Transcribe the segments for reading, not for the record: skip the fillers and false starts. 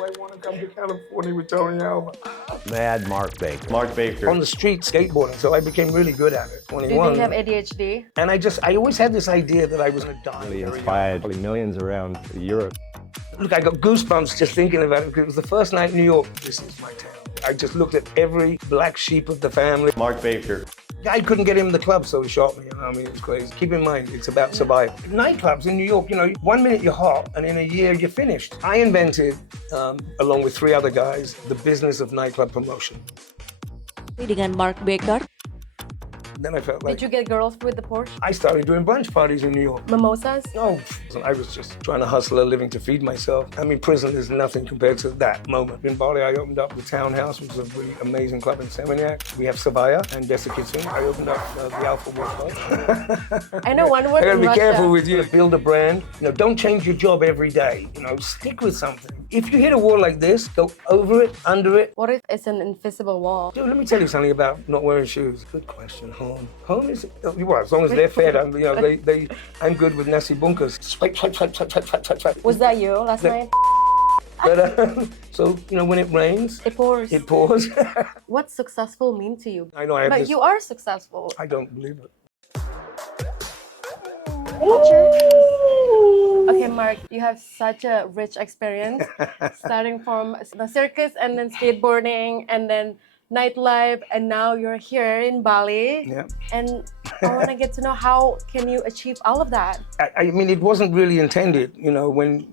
I want to come to California with Tony Alva. Mad Mark Baker. Mark Baker. On the street skateboarding, so I became really good at it. 21. Do you think you have ADHD? And I always had this idea that I was going to die. Really very inspired probably millions around Europe. young. Look, I got goosebumps just thinking about it because it was the first night in New York. This is my town. I just looked at every black sheep of the family. Mark Baker. I couldn't get him in the club, so he shot me. You know, I mean, it was crazy. Keep in mind, it's about survival. Nightclubs in New York, you know, 1 minute you're hot, and in a year you're finished. I invented, along with 3 other guys, the business of nightclub promotion. Dengan Mark Baker. Then I felt like Did you get girls with the Porsche? I started doing brunch parties in New York. Mimosas? Oh, I was just trying to hustle a living to feed myself. I mean, prison is nothing compared to that moment. In Bali, I opened up the Townhouse, which is a really amazing club in Seminyak. We have Savaya and Desicitsun. I opened up the Alpha Wolf Club. I know one word I gotta in be Russia. careful with you. Build a brand. You know, don't change your job every day. You know, stick with something. If you hit a wall like this, go over it, under it. What if it's an invisible wall? Dude, let me tell you something about not wearing shoes. Good question. Home is, well, as long as they're fed, I'm good with nasi bunkas. Swipe. Was that you last night? But, so, you know, when it rains, It pours. it pours. What's successful mean to you? I know I have But this. you are successful. I don't believe it. Okay, Mark, you have such a rich experience, starting from the circus and then skateboarding and then nightlife, and now you're here in Bali. Yeah. And I want to get to know how can you achieve all of that? I mean, it wasn't really intended, you know, when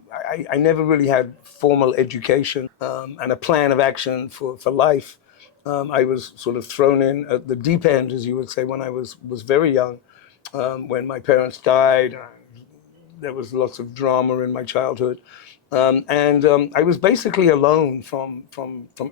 I never really had formal education and a plan of action for life. I was sort of thrown in at the deep end, as you would say, when I was very young. When my parents died, there was lots of drama in my childhood. I was basically alone from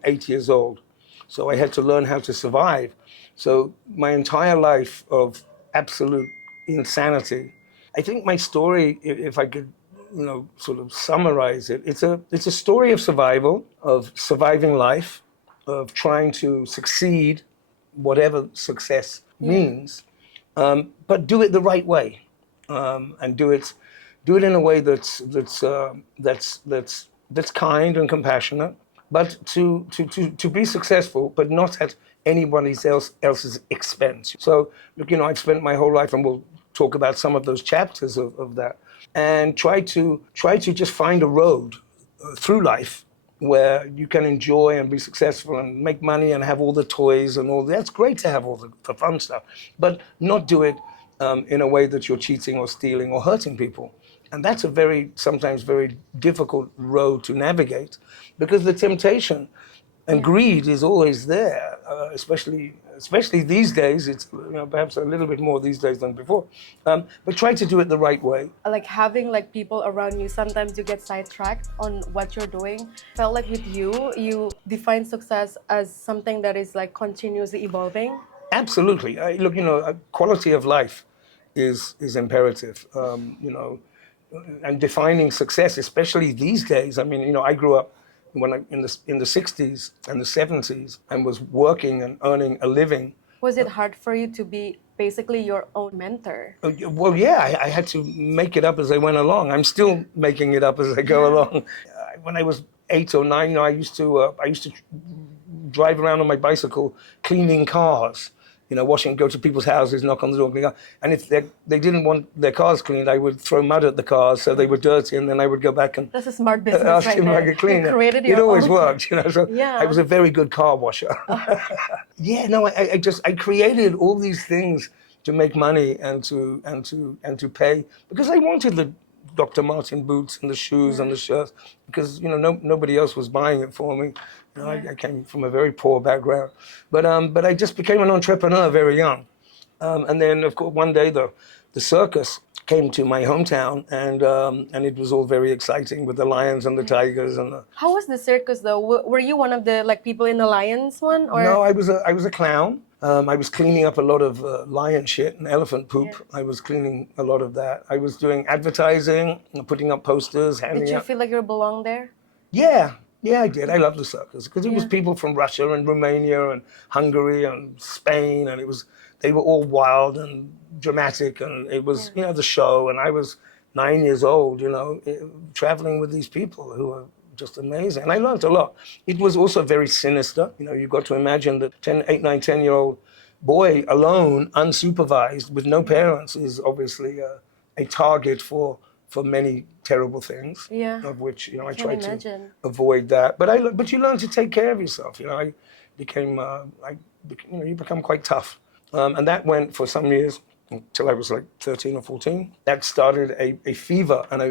8 years old. So I had to learn how to survive. So my entire life of absolute insanity. I think my story, if I could, you know, sort of summarize it, it's a story of survival, of surviving life, of trying to succeed, whatever success means, but do it the right way, and do it in a way that's kind and compassionate. But to be successful, but not at anybody else's expense. So, look, you know, I've spent my whole life, and we'll talk about some of those chapters of that, and try to just find a road through life where you can enjoy and be successful and make money and have all the toys and all. That's great to have all the fun stuff, but not do it in a way that you're cheating or stealing or hurting people. And that's a sometimes very difficult road to navigate, because the temptation and greed is always there, especially these days. It's, you know, perhaps a little bit more these days than before. But try to do it the right way. Like having like people around you, sometimes you get sidetracked on what you're doing. Felt like with you define success as something that is like continuously evolving. Absolutely. Look, you know, quality of life is imperative. You know, and defining success, especially these days. I mean, you know, I grew up in the 60s and the 70s and was working and earning a living. Was it hard for you to be basically your own mentor? Well, yeah, I had to make it up as I went along. I'm still making it up as I go along. When I was 8 or 9, you know, I used to drive around on my bicycle cleaning cars. You know, go to people's houses, knock on the door, clean up. And if they didn't want their cars cleaned, I would throw mud at the cars so they were dirty, and then I would go back and That's a smart business ask right him if I there. could clean You it. created It your always own. worked, you know. So Yeah. I was a very good car washer. Yeah, no, I created all these things to make money and to pay, because I wanted the Dr. Martin boots and the shoes and the shirts, because, you know, nobody else was buying it for me. You know, I came from a very poor background, but I just became an entrepreneur very young. And then, of course, one day the circus came to my hometown, and it was all very exciting with the lions and the tigers and the. How was the circus though? Were you one of the like people in the lions one? Or? No, I was a clown. I was cleaning up a lot of lion shit and elephant poop. Yeah. I was cleaning a lot of that. I was doing advertising, putting up posters, handing out. Did you feel like you belonged there? Yeah, I did. I loved the circus because it was people from Russia and Romania and Hungary and Spain, and they were all wild and dramatic, and it was, you know, the show. And I was 9 years old, you know, traveling with these people who were just amazing. And I learned a lot. It was also very sinister. You know, you got to imagine that 8, 9, 10-year-old boy alone, unsupervised, with no parents, is obviously a target for many terrible things. Yeah. Of which, you know, I Can tried imagine. to avoid that. But you learn to take care of yourself. You know, you become quite tough. And that went for some years until I was like 13 or 14. That started a fever and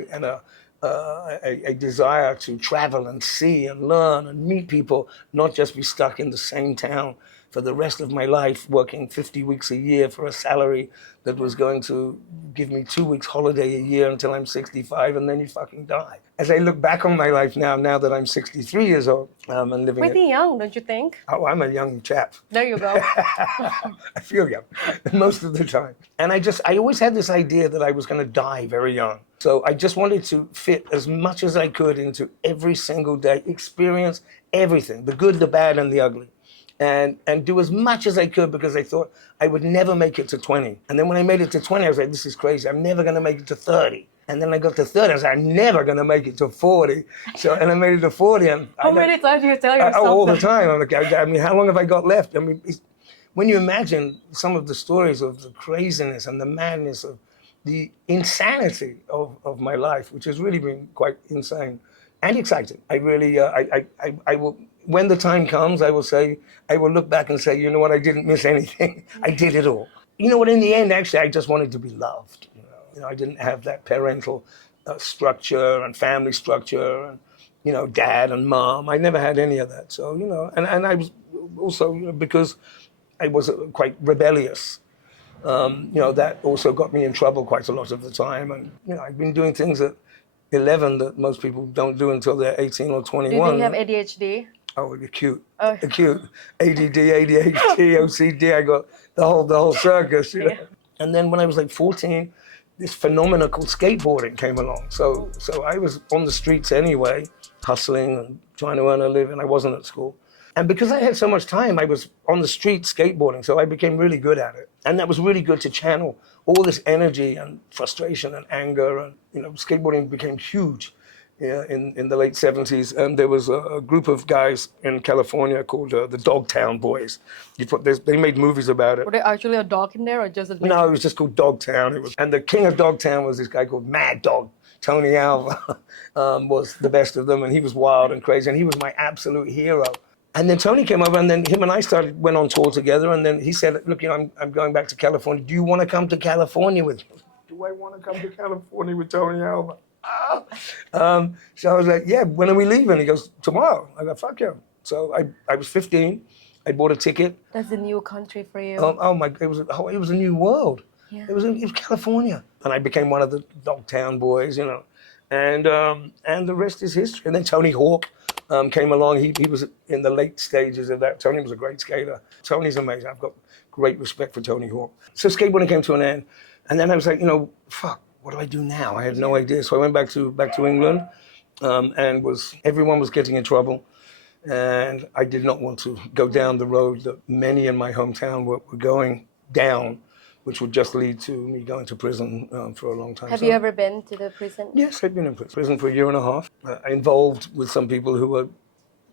a desire to travel and see and learn and meet people, not just be stuck in the same town for the rest of my life, working 50 weeks a year for a salary that was going to give me 2 weeks holiday a year until I'm 65, and then you fucking die. As I look back on my life now that I'm 63 years old, and living Pretty young, don't you think? Oh, I'm a young chap. There you go. I feel young most of the time. And I always had this idea that I was going to die very young. So I just wanted to fit as much as I could into every single day, experience everything, the good, the bad, and the ugly. And do as much as I could, because I thought I would never make it to 20. And then when I made it to 20, I was like, this is crazy. I'm never going to make it to 30. And then I got to 30, I was like, I'm never going to make it to 40. And I made it to 40. And How many times do you tell yourself all the that? time. I'm like, I mean, how long have I got left? I mean, when you imagine some of the stories of the craziness and the madness of the insanity of my life, which has really been quite insane and exciting. I really, I will, when the time comes, I will look back and say, you know what, I didn't miss anything. I did it all. You know what, in the end, actually, I just wanted to be loved. You know, I didn't have that parental structure and family structure and, you know, dad and mom. I never had any of that. So, you know, and I was also, you know, because I was quite rebellious, you know, that also got me in trouble quite a lot of the time. And, you know, I've been doing things at 11 that most people don't do until they're 18 or 21. Do you think you have ADHD? Oh, acute. Oh. Acute. ADD, ADHD, OCD. I got the whole circus, you know. Yeah. And then when I was like 14, this phenomenon called skateboarding came along. So I was on the streets anyway, hustling and trying to earn a living. I wasn't at school. And because I had so much time, I was on the street skateboarding, so I became really good at it. And that was really good to channel all this energy and frustration and anger. And, you know, skateboarding became huge. Yeah, in the late 70s, and there was a group of guys in California called the Dogtown Boys. They made movies about it. Were there actually a dog in there or just a name? No, it was just called Dogtown. And the king of Dogtown was this guy called Mad Dog. Tony Alva was the best of them, and he was wild and crazy, and he was my absolute hero. And then Tony came over, and then him and I went on tour together, and then he said, look, you know, I'm going back to California. Do you want to come to California with me? Do I want to come to California with Tony Alva? So I was like, yeah, when are we leaving? He goes, tomorrow. I go, fuck yeah. So I was 15. I bought a ticket. That's a new country for you. Oh my, it was a new world. Yeah. It was California. And I became one of the Dogtown Boys, you know. And the rest is history. And then Tony Hawk came along. He was in the late stages of that. Tony was a great skater. Tony's amazing. I've got great respect for Tony Hawk. So skateboarding came to an end. And then I was like, you know, fuck. What do I do now? I had no idea. So I went back to England, and everyone was getting in trouble, and I did not want to go down the road that many in my hometown were going down, which would just lead to me going to prison for a long time. Have you ever been to the prison? Yes, I've been in prison for a year and a half. Involved with some people who were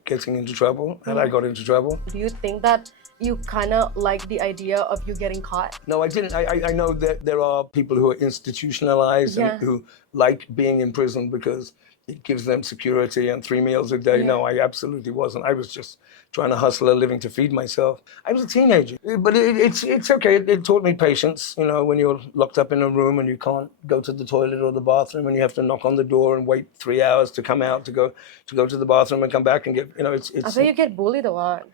getting into trouble, and I got into trouble. Do you think that you kind of like the idea of you getting caught? No, I didn't. I know that there are people who are institutionalized and who like being in prison because it gives them security and 3 meals a day. No, I absolutely wasn't. I was just trying to hustle a living to feed myself. I was a teenager, but it's okay. It taught me patience. You know, when you're locked up in a room and you can't go to the toilet or the bathroom, and you have to knock on the door and wait 3 hours to come out to go to the bathroom and come back and get. You know, it's. I bet you get bullied a lot.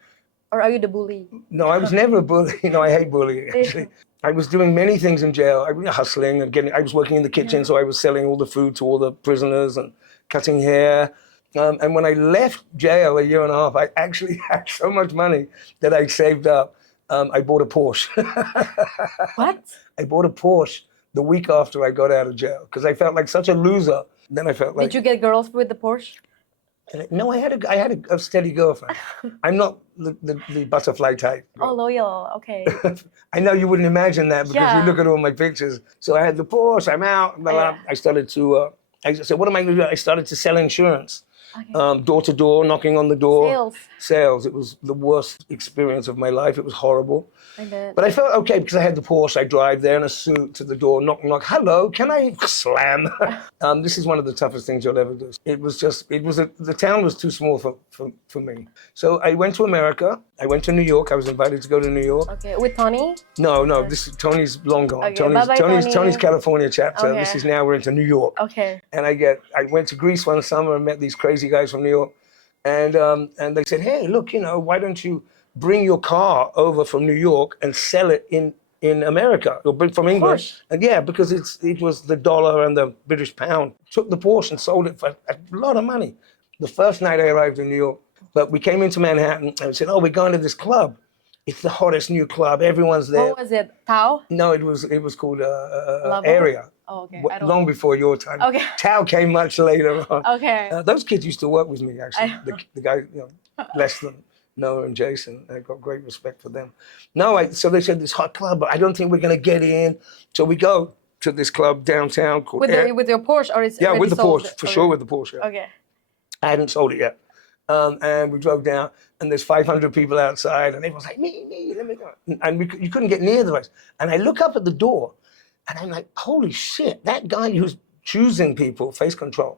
Or are you the bully? No, I was never a bully. You know, I hate bullying, actually. I was doing many things in jail. I was hustling and I was working in the kitchen, so I was selling all the food to all the prisoners and cutting hair. And when I left jail a year and a half, I actually had so much money that I saved up. I bought a Porsche. What? I bought a Porsche the week after I got out of jail because I felt like such a loser. Then I felt like... Did you get girls with the Porsche? No, I had a steady girlfriend. I'm not the butterfly type. Oh, loyal. Okay. I know you wouldn't imagine that because you look at all my pictures. So I had the Porsche. I'm out. I started to. I said, what am I going to do? I started to sell insurance. door to door, knocking on the door. Sales. Sales. It was the worst experience of my life. It was horrible. I bet. But I felt okay because I had the Porsche. I drive there in a suit to the door, knock, knock. Hello, can I slam? This is one of the toughest things you'll ever do. The town was too small for me. So I went to America. I went to New York. I was invited to go to New York. Okay, with Tony? No, this is Tony's long gone. Okay, bye-bye, Tony. Tony's California chapter. Okay. This is now we're into New York. Okay. And I went to Greece one summer and met these crazy guys from New York. And they said, hey, look, why don't you bring your car over from New York and sell it in America, or bring from England? And yeah, because it was the dollar and the British pound. Took the Porsche and sold it for a lot of money. The first night I arrived in New York, but we came into Manhattan and we said, oh, we're going to this club. It's the hottest new club. Everyone's there. What was it? Tao? No, it was called Area. Oh, okay. Long before your time. Okay. Tao came much later on. Okay. Those kids used to work with me, actually. The guys, less than Noah and Jason. I got great respect for them. So they said this hot club, but I don't think we're going to get in. So we go to this club downtown called with your Porsche, or is it with the sold? Porsche, for sure with the Porsche. Okay. I hadn't sold it yet. And we drove down, and there's 500 people outside, and everyone's like, me, let me go. And you couldn't get near the place. And I look up at the door, and I'm like, holy shit, that guy who's choosing people, Face Control,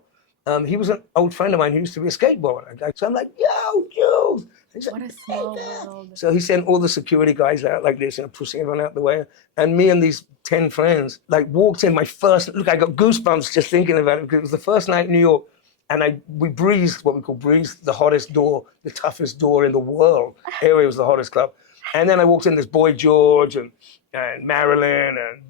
he was an old friend of mine who used to be a skateboarder. So I'm like, yo, Jules. What a small world. So he sent all the security guys out like this, pushing everyone out the way. And me and these 10 friends, walked in I got goosebumps just thinking about it, because it was the first night in New York. And we breezed, what we call the hottest door, the toughest door in the world. Area was the hottest club. And then I walked in, this Boy George and Marilyn and,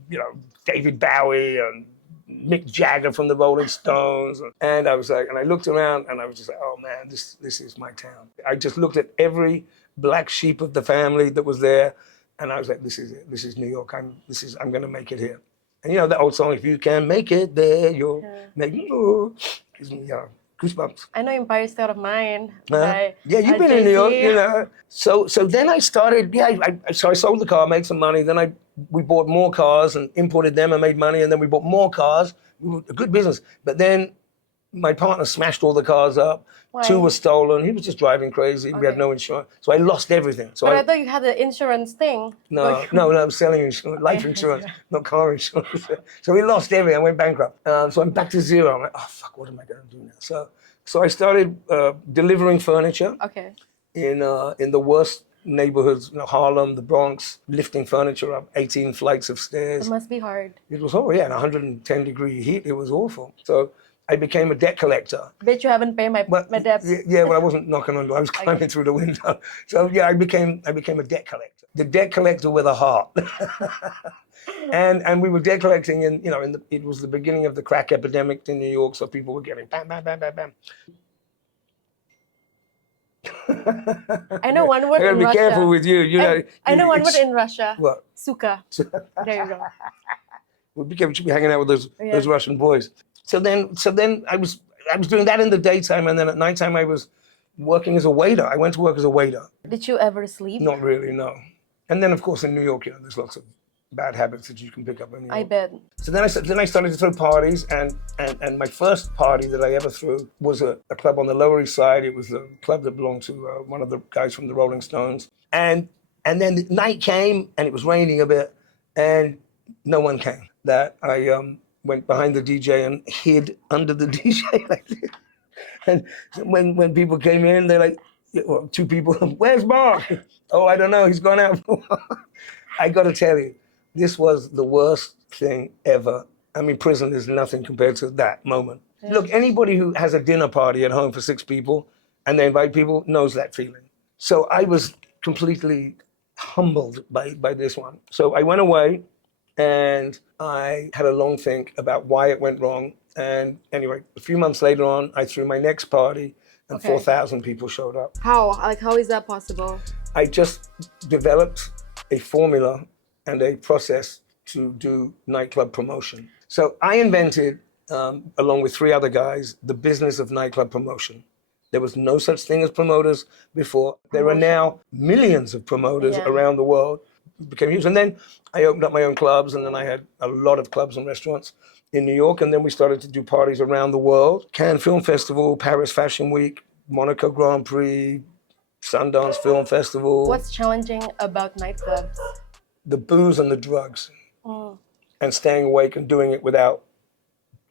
David Bowie and Mick Jagger from the Rolling Stones. And I was like, and I looked around and I was just like, oh man, this is my town. I just looked at every black sheep of the family that was there. And I was like, this is it. This is New York. I'm going to make it here. And that old song, if you can make it there, you'll make it. Gives me goosebumps. I know Empire State of Mind. Yeah, you've been in New York, So then I started, so I sold the car, made some money. Then we bought more cars and imported them and made money. And then we bought more cars. A good business. But then my partner smashed all the cars up. Why? 2 were stolen. He was just driving crazy. Okay. We had no insurance. So I lost everything. So I thought you had the insurance thing. No, I'm selling insurance, life insurance, not car insurance. So we lost everything. I went bankrupt. So I'm back to zero. I'm like, oh, fuck, what am I going to do now? So I started delivering furniture in the worst neighborhoods, Harlem, the Bronx, lifting furniture up 18 flights of stairs. It must be hard. It was horrible, in 110-degree heat. It was awful. So I became a debt collector. Bet you haven't paid my debts. Yeah, well, I wasn't knocking on doors. I was climbing through the window. So yeah, I became a debt collector. The debt collector with a heart. and we were debt collecting it was the beginning of the crack epidemic in New York, so people were getting bam, bam, bam, bam, bam. I know one word I gotta in be Russia. careful with you. I know one word in Russia. What? Suka. There you go. We should be hanging out with those Russian boys. So then I was doing that in the daytime, and then at nighttime I was working as a waiter. I went to work as a waiter. Did you ever sleep? Not really, no. And then of course in New York, there's lots of bad habits that you can pick up in New York. I bet. So then I started to throw parties, and my first party that I ever threw was a club on the Lower East Side. It was a club that belonged to one of the guys from the Rolling Stones. And then the night came, and it was raining a bit, and no one came. That I went behind the DJ and hid under the DJ like this. And when people came in, they're like, 2 people, where's Mark? Oh, I don't know, he's gone out. I got to tell you, this was the worst thing ever. I mean, prison is nothing compared to that moment. Yeah. Look, anybody who has a dinner party at home for 6 people and they invite people knows that feeling. So I was completely humbled by this one. So I went away and I had a long think about why it went wrong. And anyway, a few months later on, I threw my next party and 4,000 people showed up. How? How is that possible? I just developed a formula and a process to do nightclub promotion. So I invented, along with 3 other guys, the business of nightclub promotion. There was no such thing as promoters before. There are now millions of promoters around the world. It became huge. And then I opened up my own clubs, and then I had a lot of clubs and restaurants. in New York, and then we started to do parties around the world. Cannes Film Festival, Paris Fashion Week, Monaco Grand Prix, Sundance Film Festival. What's challenging about nightclubs? The booze and the drugs, Mm. and staying awake and doing it without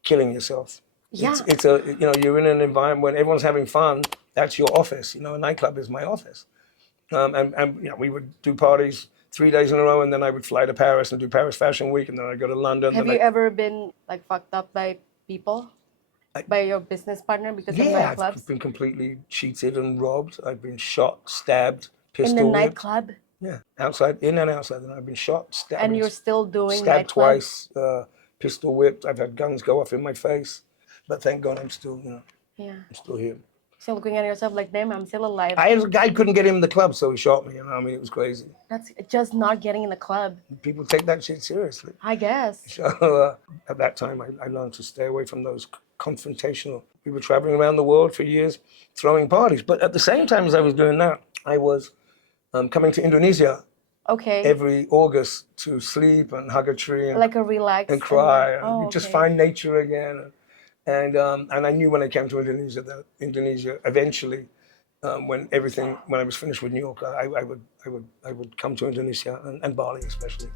killing yourself. Yeah. It's a, you know, you're in an environment when everyone's having fun. That's your office. You know, a nightclub is my office. And you know, we would do parties 3 days in a row, and then I would fly to Paris and do Paris Fashion Week, and then I'd go to London. Have you ever been like fucked up by people? By your business partner because of Yeah, nightclubs? I've been completely cheated and robbed. I've been shot, stabbed, In pistol the whipped. nightclub? Yeah, outside, in and outside. And I've been shot, stabbed. And you're still doing stabbed nightclub? twice, pistol whipped. I've had guns go off in my face, but thank God I'm still, you know, Yeah. I'm still here. Still looking at yourself like, damn, I'm still alive. I had a guy couldn't get in the club, so he shot me. You know, I mean, it was crazy. That's just not getting in the club, People take that shit seriously. I guess. So at that time, I learned to stay away from those confrontational. We were traveling around the world for years, throwing parties. But at the same time as I was doing that, I was coming to Indonesia Okay. every August to sleep and hug a tree and, Like a relax. and cry and Oh, just okay. find nature again. And I knew when I came to Indonesia that Indonesia eventually, when I was finished with New York, I would come to Indonesia and Bali especially.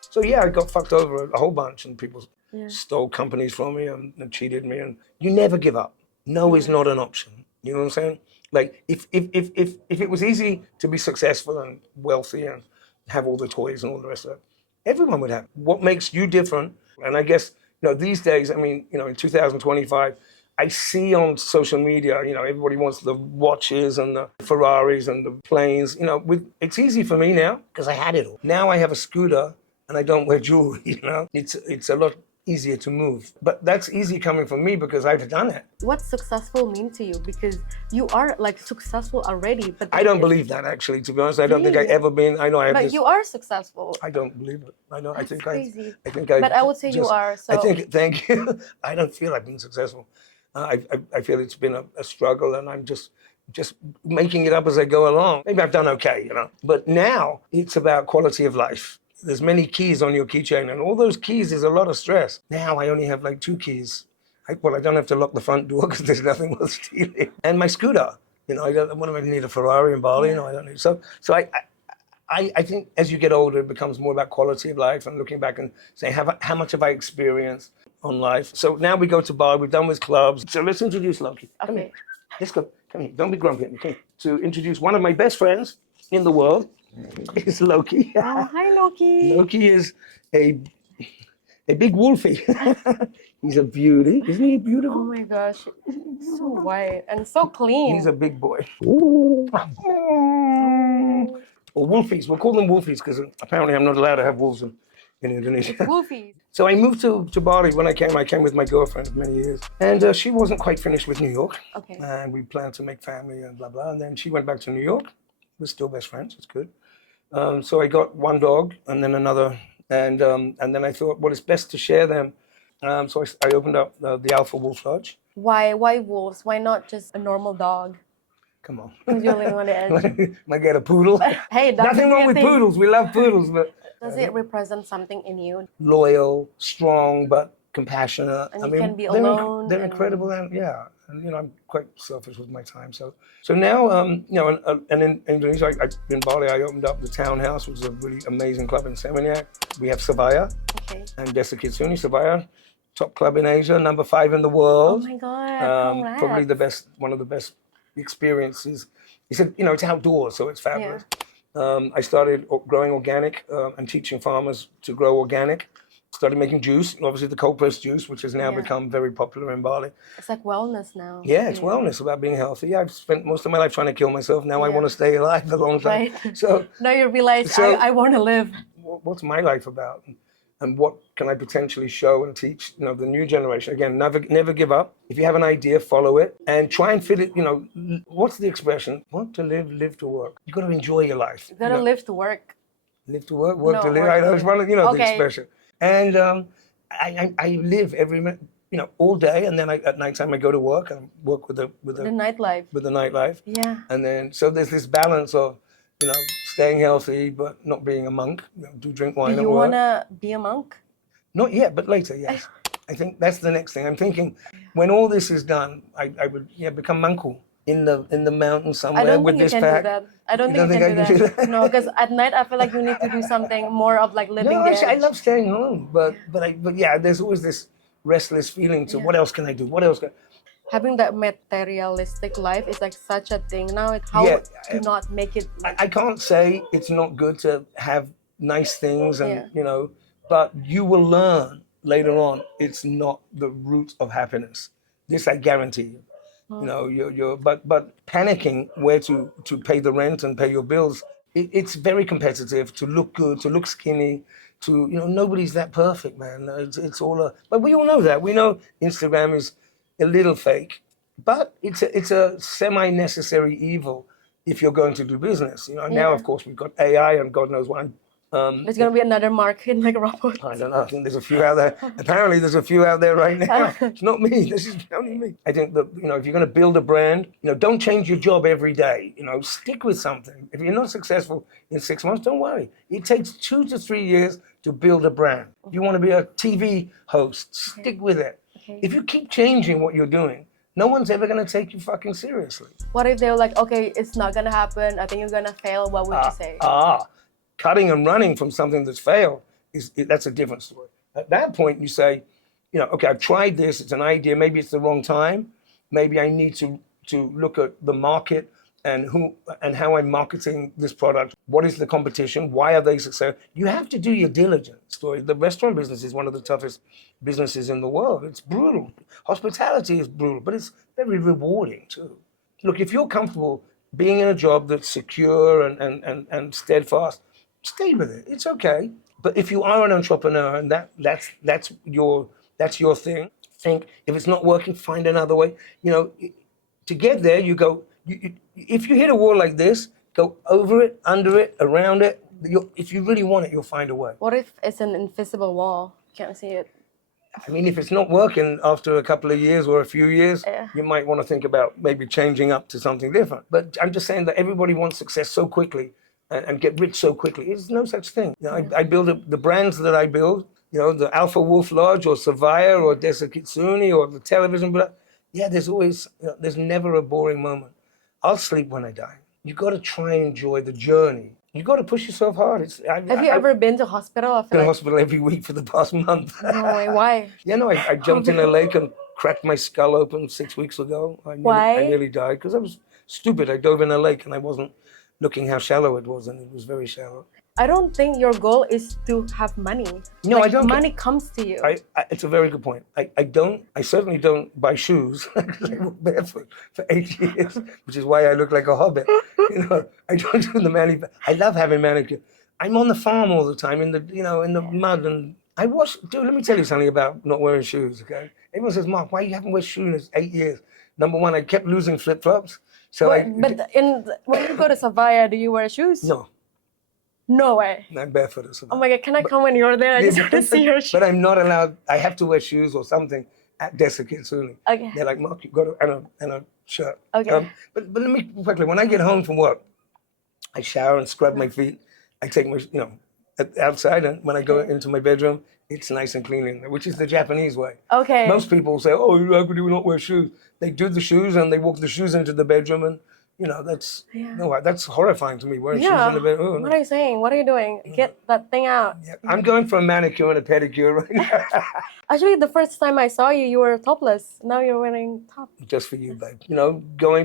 So yeah, I got fucked over a whole bunch, and people stole companies from me and cheated me. And you never give up. No is not an option. You know what I'm saying? Like if it was easy to be successful and wealthy and have all the toys and all the rest of it, everyone would have. What makes you different? And I guess, you know, these days, I mean, you know, in 2025, I see on social media, you know, everybody wants the watches and the Ferraris and the planes. You know, it's easy for me now because I had it all. Now I have a scooter and I don't wear jewelry. You know, it's a lot easier to move. But that's easy coming from me because I've done it. What's successful mean to you? Because you are like successful already. But I don't believe that, actually, to be honest. I don't think I've Really? ever been. I know I have But this. you are successful. I don't believe it. I know. That's I think crazy. I think I. But I would say you are, so- I think. Thank you. I don't feel I've been successful. I feel it's been a struggle, and I'm just making it up as I go along. Maybe I've done okay, you know. But now it's about quality of life. There's many keys on your keychain, and all those keys is a lot of stress. Now I only have like 2 keys. I don't have to lock the front door because there's nothing worth stealing. And my scooter, you know, what do I need, a Ferrari in Bali? No, I don't need. So I think as you get older, it becomes more about quality of life and looking back and saying, how much have I experienced on life? So now we go to Bali, we're done with clubs. So let's introduce Loki. Come here. Okay. Let's go. Come here. Don't be grumpy at me. Come here. To introduce one of my best friends in the world is Loki. Oh, hi, Loki. Loki is a big wolfie. He's a beauty. Isn't he Oh beautiful? my gosh. So white and so clean. He's a big boy. Or wolfies. We'll call them wolfies because apparently I'm not allowed to have wolves in Indonesia. Wolfies. So I moved to Bali when I came with my girlfriend of many years. And she wasn't quite finished with New York. Okay. And we planned to make family and blah, blah. And then she went back to New York. We're still best friends. It's good. So I got one dog and then another. And then I thought, well, it's best to share them. So I opened up the Alpha Wolf Lodge. Why wolves? Why not just a normal dog? Come on. Because you're living on the edge. Might get a poodle. Hey, that's Nothing wrong with poodles. We love poodles, but Does it represent something in you? loyal, strong, but compassionate. And you can be alone They're and- incredible, and yeah, and you know, I'm quite selfish with my time. So now, you know, and in Indonesia, in Bali, I opened up the Townhouse, which is a really amazing club in Seminyak. We have Sabaya Okay. and Desa Kitsune. Sabaya, top club in Asia, number 5 in the Oh world. my God. Congrats. Probably one of the best experiences. He said, you know, it's outdoors, so it's fabulous. I started growing organic and teaching farmers to grow organic. Started making juice, obviously the cold pressed juice, which has now Yeah. become very popular in Bali. It's like wellness now. Yeah, it's wellness, about being healthy. I've spent most of my life trying to kill myself. Now I Yeah. want to stay alive a long time. Right. So Now you realize So- I want to live. what's my life about? And what can I potentially show and teach, you know, the new generation? Again, never give up. If you have an idea, follow it and try and fit it, you know, what's the expression? Want to live to work. You got to enjoy your life. You gotta live to work. Live to work, work No, to live. work I know to it's live. one of, you know, the Okay. expression. And I live every minute, you know, all day, and then at nighttime I go to work and work with The the nightlife. nightlife. Yeah. And then so there's this balance of, you know, staying healthy but not being a monk. You know, do drink wine Do at you work. wanna be a monk? Not yet, but later, yes. I think that's the next thing. I'm thinking when all this is done, I would become manku in the mountain I somewhere don't with think you this can pack. do that. I don't You think don't you can think I do can do that. that? No, because at night I feel like you need to do something more of like living No, the actually, I edge. love staying home, but yeah, there's always this restless feeling to what else can I do? What else can? Having that materialistic life is like such a thing now. It's how Yeah, to not make it like I can't say it's not good to have nice things and Yeah. but you will learn later on it's not the root of happiness. This I guarantee you. You're but panicking where to pay the rent and pay your bills. It's very competitive to look good, to look skinny, to nobody's that perfect, man. It's all but we all know that. We know Instagram is a little fake, but it's a semi-necessary evil if you're going to do business. Now of course we've got AI and God knows what. there's gonna be another market like robots. I don't know. I think there's a few out there. Apparently, there's a few out there right now. It's not me. This is only me. I think that if you're going to build a brand, don't change your job every day. Stick with something. If you're not successful in 6 months, don't worry. It takes 2 to 3 years to build a brand. If you want to be a TV host, stick with it. If you keep changing what you're doing, no one's ever going to take you fucking seriously. What if they're like, okay, it's not gonna happen. I think you're gonna fail. What would you say? Cutting and running from something that's failed that's a different story. At that point, you say, okay, I've tried this. It's an idea. Maybe it's the wrong time. Maybe I need to look at the market and how I'm marketing this product. What is the competition? Why are they successful? You have to do your diligence. The restaurant business is one of the toughest businesses in the world. It's brutal. Hospitality is brutal, but it's very rewarding too. Look, if you're comfortable being in a job that's secure and steadfast, stay with it. It's okay. But if you are an entrepreneur and that's your thing, think if it's not working, find another way. To get there, you go. If you hit a wall like this, go over it, under it, around it. If you really want it, you'll find a way. What if it's an invisible wall? Can't see it. I mean, if it's not working after a couple of years or a few years, you might want to think about maybe changing up to something different. But I'm just saying that everybody wants success so quickly and get rich so quickly. There's no such thing. I build the brands that I build, the Alpha Wolf Lodge or Savaya or Desa Kitsune or the television. But there's always, there's never a boring moment. I'll sleep when I die. You got to try and enjoy the journey. You got to push yourself hard. Have you ever been to hospital? I've been to hospital every week for the past month. No way. Why? I jumped in a lake and cracked my skull open 6 weeks ago. Why? I nearly died because I was stupid. I dove in a lake and I wasn't looking how shallow it was, and it was very shallow. I don't think your goal is to have money. No, I don't. Money comes to you. It's a very good point. I certainly don't buy shoes because I walk barefoot for 8 years, which is why I look like a hobbit. I don't do the manicure. I love having manicure. I'm on the farm all the time in the mud, and dude, let me tell you something about not wearing shoes, okay? Everyone says, Mark, why you haven't worn shoes in 8 years? Number one, I kept losing flip-flops. So when you go to Savaya, do you wear shoes? No. No way. I'm barefoot or something. Oh my God, can I come when you're there? I just want to see your shoes. But I'm not allowed. I have to wear shoes or something at Desa Kitsune. Okay. They're like, Mark, you've got and a shirt. Okay. But let me quickly, when I get home from work, I shower and scrub my feet. I take my, outside, and when I go into my bedroom, it's nice and clean in there, which is the Japanese way. Okay. Most people say, oh, how could you not wear shoes? They do the shoes and they walk the shoes into the bedroom, and that's horrifying to me, wearing shoes in the bedroom. Oh, no. What are you saying? What are you doing? Get that thing out. Yeah, I'm going for a manicure and a pedicure right now. Actually, the first time I saw you, you were topless. Now you're wearing top. Just for you, babe.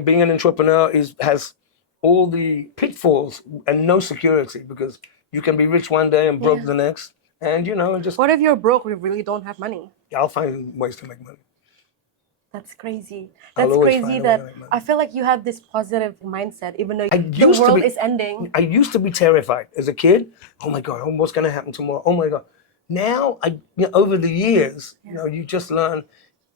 Being an entrepreneur has all the pitfalls and no security, because you can be rich one day and broke the next. And, just... What if you're broke? We really don't have money. I'll find ways to make money. That's crazy. I'll That's always crazy find a way that to make money. I feel like you have this positive mindset, even though the world is ending. I used to be terrified as a kid. Oh my God, what's going to happen tomorrow? Oh my God. Now, over the years, you just learn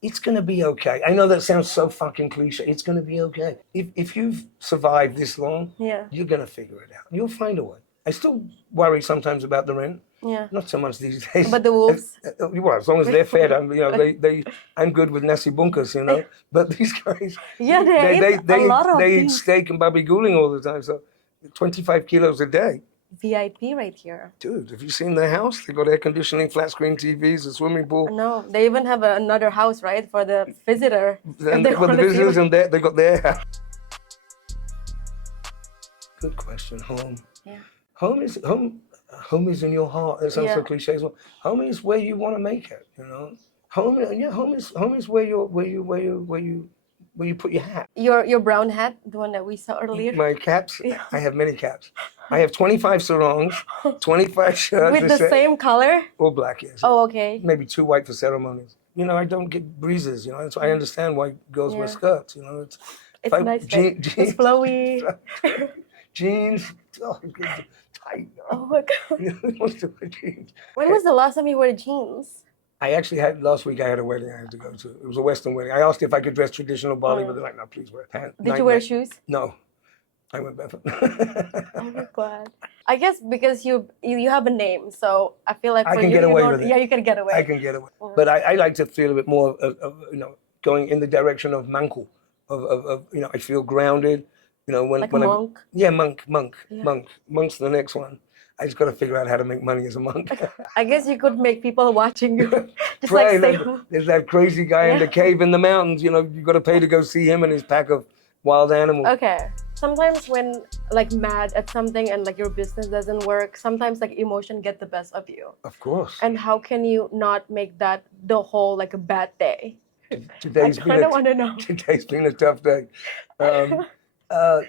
it's going to be okay. I know that sounds so fucking cliche. It's going to be okay. If you've survived this long, you're going to figure it out. You'll find a way. I still worry sometimes about the rent. Yeah. Not so much these days. But the wolves. Well, as long as they're fed, I'm good with nasi bunkas, But these guys, they eat a lot of they eat things. steak and babi guling all the time. So, 25 kilos a day. VIP right here. Dude, have you seen their house? They got air conditioning, flat screen TVs, a swimming pool. No, they even have another house, right, for the visitor. And If they well, the wanna see visitors them. and they got their house. Good question. Home. Yeah. Home is home. Home is in your heart. It sounds so Yeah. cliche as well. Home is where you want to make it. You know. Home. Yeah. Home is where you put your hat. Your brown hat, the one that we saw earlier. My caps. Yeah. I have many caps. I have 25 sarongs, 25 shirts. With the same color? All black, yes. Oh, okay. Maybe 2 white for ceremonies. You know, I don't get breezes. You know, so I understand why girls wear Yeah. skirts. You know, It's if I- nice. je- It's jeans. flowy. Jeans. Oh, it's tight. Oh my god. Who wants to wear jeans? When was the last time you wore jeans? I actually had last week. I had a wedding I had to go to. It was a Western wedding. I asked if I could dress traditional Bali, but they're like, "No, please wear pants." Did you wear shoes? No, I went barefoot. Oh my god. I guess because you have a name, so I feel like I for can you, get you away don't- with it. Yeah, you can get away. I can get away, but I like to feel a bit more, going in the direction of manku, of I feel grounded. You know, when Like when a I, monk. yeah, monk, Yeah. monk's the next one. I just got to figure out how to make money as a monk. I guess you could make people watching you just Pray, like stay. there's that crazy guy in the Yeah. cave in the mountains. You know, you got to pay to go see him and his pack of wild animals. Okay. Sometimes when like mad at something and like your business doesn't work, sometimes like emotion get the best of you. Of course. And how can you not make that the whole like a bad day? Today's I been kind of a, want to know. today's been a tough day.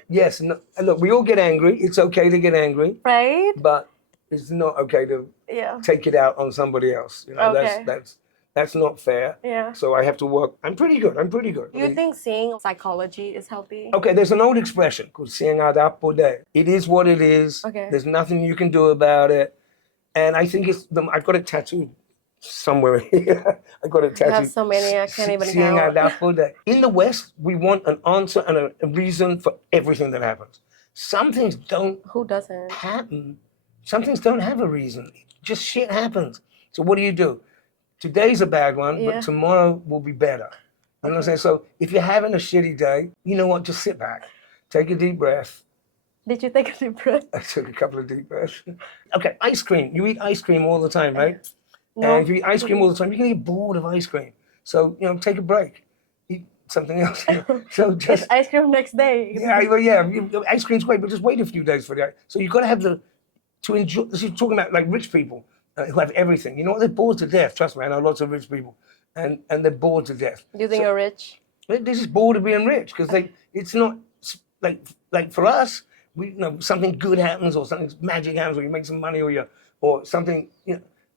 Yes, no, look, we all get angry. It's okay to get angry, Right? but it's not okay to Yeah. take it out on somebody else. You know, Okay. that's not fair. Yeah. So I have to work. I'm pretty good. You think seeing psychology is healthy? Okay, there's an old expression called "seeing ada poder." It is what it is. Okay. There's nothing you can do about it. And I think I've got it tattooed somewhere here. I got it You tattooed. have so many, I can't even Seeing count. ada poder. In the West, we want an answer and a reason for everything that happens. Some things don't Who doesn't? happen. Some things don't have a reason. Just shit happens. So what do? Today's a bad one, Yeah. but tomorrow will be better. You know what I'm saying? So if you're having a shitty day, you know what? Just sit back, take a deep breath. Did you take a deep breath? I took a couple of deep breaths. Okay, ice cream. You eat ice cream all the time, right? No. And if you eat ice cream all the time, you're gonna get bored of ice cream. So take a break, eat something else. So just It's ice cream next day. ice cream's great, but just wait a few days for that. So you've got to have to enjoy. This is talking about like rich people who have everything. You know what? They're bored to death. Trust me, I know lots of rich people, and they're bored to death. Do you think you're rich? They're just bored of being rich because it's not like for us. Something good happens or something magic happens, or you make some money, or something.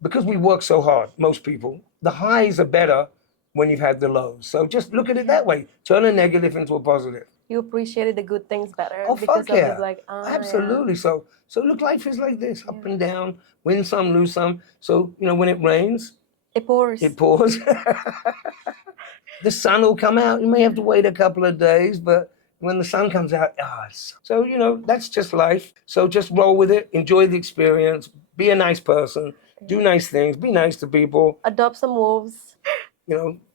Because we work so hard. Most people, the highs are better when you've had the lows. So just look at it that way. Turn a negative into a positive. You appreciated the good things better Oh, because fuck of yeah. this, like, yeah. Absolutely. So look, life is like this, up and down, win some, lose some. So, when it rains, It pours. it pours. The sun will come out. You may have to wait a couple of days, but when the sun comes out, so, that's just life. So just roll with it, enjoy the experience, be a nice person, do nice things, be nice to people, Adopt some wolves.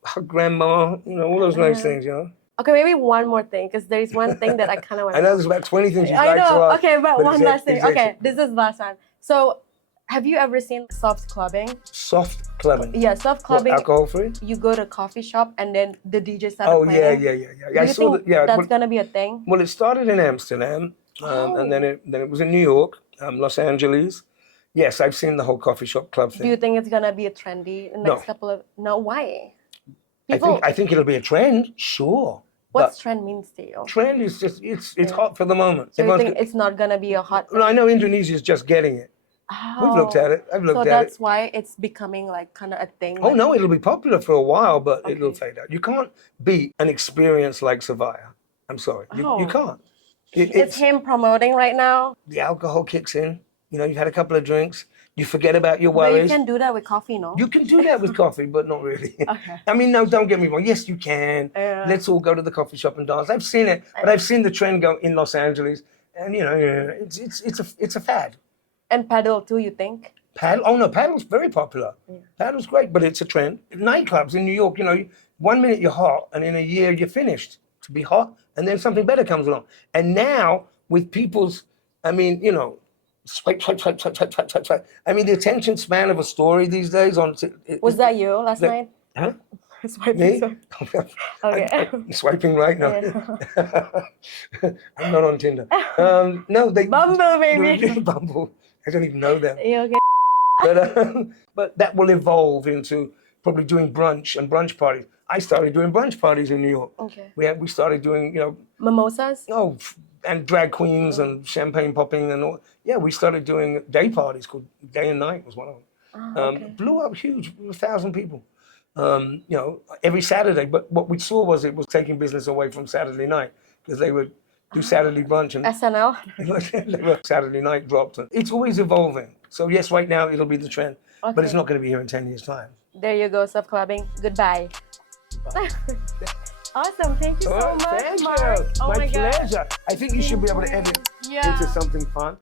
hug grandma, all those nice things, Okay, maybe one more thing, because there is one thing that I kind of want I know there's about 20 things you'd I like to know. ask. Okay, but one it's- last thing. it's- Okay, this is the last one. So, have you ever seen soft clubbing? Soft clubbing. Yeah, soft What, clubbing. alcohol free? You go to a coffee shop and then the DJ started Oh, playing. yeah. Do I you saw think that. Yeah. that's Well, gonna be a thing? well, it started in Amsterdam, and then it was in New York, Los Angeles. Yes, I've seen the whole coffee shop club Do thing. you think it's gonna be a trendy in the next couple of? No, why? I think it'll be a trend, sure. What's But trend means to you? trend is just it's hot for the moment. So you Everyone's think it's not gonna be a hot? well, I know Indonesia's just getting it. We've looked at it. I've looked So at that's it. why it's becoming like kind of a thing. Oh like- no, it'll be popular for a while, but it'll Okay. fade out. You can't beat an experience like Savaya. I'm sorry, you Oh. can't. It's him promoting right now. The alcohol kicks in. You've had a couple of drinks. You forget about your But you worries. can do that with coffee, no? You can do that with coffee, but not really. Okay. I mean, no, don't get me wrong. Yes, you can. Yeah. Let's all go to the coffee shop and dance. I've seen it, but I've seen the trend go in Los Angeles, and it's a fad. And Padel too, you think? Paddle? Oh no, paddle's very popular. Paddle's great, but it's a trend. Nightclubs in New York, 1 minute you're hot, and in a year you're finished to be hot, and then something better comes along. And now with people's, swipe, swipe, swipe, swipe, swipe, swipe, swipe, swipe. I mean, the attention span of a story these days on. Was that you last night? Huh? Swiping, Me? so- Okay. I'm swiping right now. I'm not on Tinder. No, they. Bumble, maybe. Bumble. I don't even know them. You okay? But that will evolve into probably doing brunch and brunch parties. I started doing brunch parties in New York. Okay. We started doing, Mimosas? and drag queens and champagne popping and all. Yeah, we started doing day parties called Day and Night was one of them. Okay. Blew up huge, 1,000 people. Every Saturday. But what we saw was it was taking business away from Saturday night because they would do Saturday brunch and SNL? Saturday night dropped. It's always evolving. So yes, right now it'll be the trend, but it's Okay. not going to be here in 10 years' time. There you go, Self Clubbing. Goodbye. Awesome. Thank you so much, Thank Mark. you. Oh My my God. pleasure. I think you should be able to edit Yeah. into something fun.